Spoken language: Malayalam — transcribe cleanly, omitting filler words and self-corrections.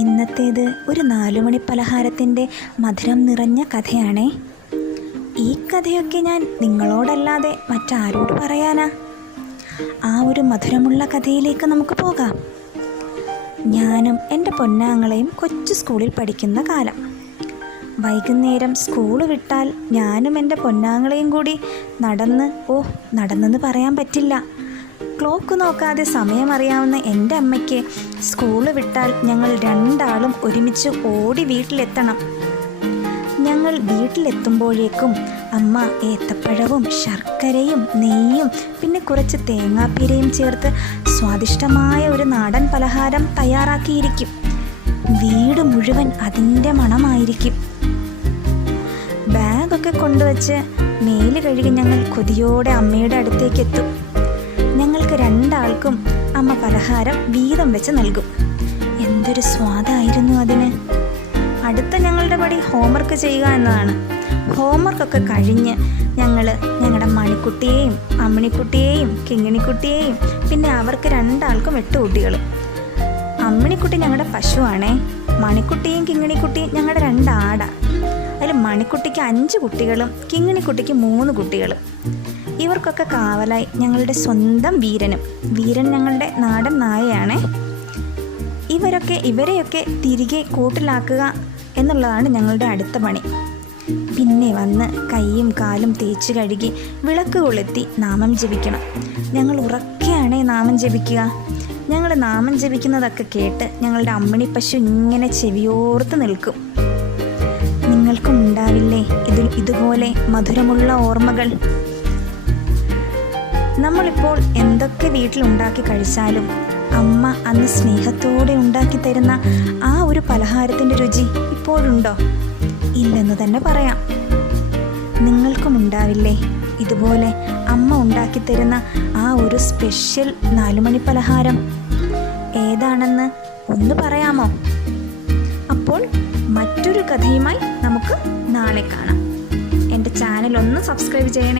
ഇന്നത്തേത് ഒരു 4 മണി പലഹാരത്തിൻ്റെ മധുരം നിറഞ്ഞ കഥയാണേ. ഈ കഥയൊക്കെ ഞാൻ നിങ്ങളോടല്ലാതെ മറ്റാരോട് പറയാനാ? ആ ഒരു മധുരമുള്ള കഥയിലേക്ക് നമുക്ക് പോകാം. ഞാനും എൻ്റെ പൊന്നാങ്ങളെയും കൊച്ചു സ്കൂളിൽ പഠിക്കുന്ന കാലം. വൈകുന്നേരം സ്കൂള് വിട്ടാൽ ഞാനും എൻ്റെ പൊന്നാങ്ങളെയും കൂടി നടന്നെന്ന് പറയാൻ പറ്റില്ല, ക്ലോക്ക് നോക്കാതെ സമയമറിയാവുന്ന എൻ്റെ അമ്മയ്ക്ക് സ്കൂള് വിട്ടാൽ ഞങ്ങൾ രണ്ടാളും ഒരുമിച്ച് ഓടി വീട്ടിലെത്തണം. ഞങ്ങൾ വീട്ടിലെത്തുമ്പോഴേക്കും അമ്മ ഏത്തപ്പഴവും ശർക്കരയും നെയ്യും പിന്നെ കുറച്ച് തേങ്ങാപ്പീരയും ചേർത്ത് സ്വാദിഷ്ടമായ ഒരു നാടൻ പലഹാരം തയ്യാറാക്കിയിരിക്കും. വീട് മുഴുവൻ അതിൻ്റെ മണമായിരിക്കും. ബാഗൊക്കെ കൊണ്ടുവച്ച് മേല് കഴുകി ഞങ്ങൾ കൊതിയോടെ അമ്മയുടെ അടുത്തേക്ക് എത്തും. ഞങ്ങൾക്ക് രണ്ടാൾക്കും അമ്മ പലഹാരം വീതം വെച്ച് നൽകും. എന്തൊരു സ്വാദായിരുന്നു അതിന്. അടുത്ത ഞങ്ങളുടെ പടി ഹോംവർക്ക് ചെയ്യുക എന്നതാണ്. ഹോംവർക്കൊക്കെ കഴിഞ്ഞ് ഞങ്ങളുടെ മണിക്കുട്ടിയെയും അമ്മിണിക്കുട്ടിയെയും കിങ്ങിണിക്കുട്ടിയെയും പിന്നെ അവർക്ക് രണ്ടാൾക്കും 8 കുട്ടികൾ. അമ്മിണിക്കുട്ടി ഞങ്ങളുടെ പശുവാണേ. മണിക്കുട്ടിയും കിങ്ങിണിക്കുട്ടിയും ഞങ്ങളുടെ 2 ആടാ. അതിൽ മണിക്കുട്ടിക്ക് 5 കുട്ടികളും കിങ്ങിണിക്കുട്ടിക്ക് 3 കുട്ടികളും. ഇവർക്കൊക്കെ കാവലായി ഞങ്ങളുടെ സ്വന്തം വീരൻ ഞങ്ങളുടെ നാടൻ നായയാണേ. ഇവരെയൊക്കെ തിരികെ കൂട്ടിലാക്കുക എന്നുള്ളതാണ് ഞങ്ങളുടെ അടുത്ത പണി. പിന്നെ വന്ന് കൈയും കാലും തേച്ച് കഴുകി വിളക്ക് കൊളുത്തി നാമം ജപിക്കണം. ഞങ്ങൾ ഉറക്കെയാണേ നാമം ജപിക്കുക. ഞങ്ങൾ നാമം ജപിക്കുന്നതൊക്കെ കേട്ട് ഞങ്ങളുടെ അമ്മിണി പശു ഇങ്ങനെ ചെവിയോർത്ത് നിൽക്കും. നിങ്ങൾക്കും ഉണ്ടാവില്ലേ ഇതുപോലെ മധുരമുള്ള ഓർമ്മകൾ? നമ്മളിപ്പോൾ എന്തൊക്കെ വീട്ടിലുണ്ടാക്കി കഴിച്ചാലും അമ്മ അന്ന് സ്നേഹത്തോടെ ഉണ്ടാക്കി തരുന്ന ആ ഒരു പലഹാരത്തിൻ്റെ രുചി ഇപ്പോഴുണ്ടോ? ഇല്ലെന്ന് തന്നെ പറയാം. നിങ്ങൾക്കും ഉണ്ടാവില്ലേ ഇതുപോലെ അമ്മ ഉണ്ടാക്കി തരുന്ന ആ ഒരു സ്പെഷ്യൽ 4 മണി പലഹാരം? ഏതാണെന്ന് ഒന്ന് പറയാമോ? അപ്പോൾ മറ്റൊരു കഥയുമായി നമുക്ക് നാളെ കാണാം. എൻ്റെ ചാനൽ ഒന്ന് സബ്സ്ക്രൈബ് ചെയ്യണേ.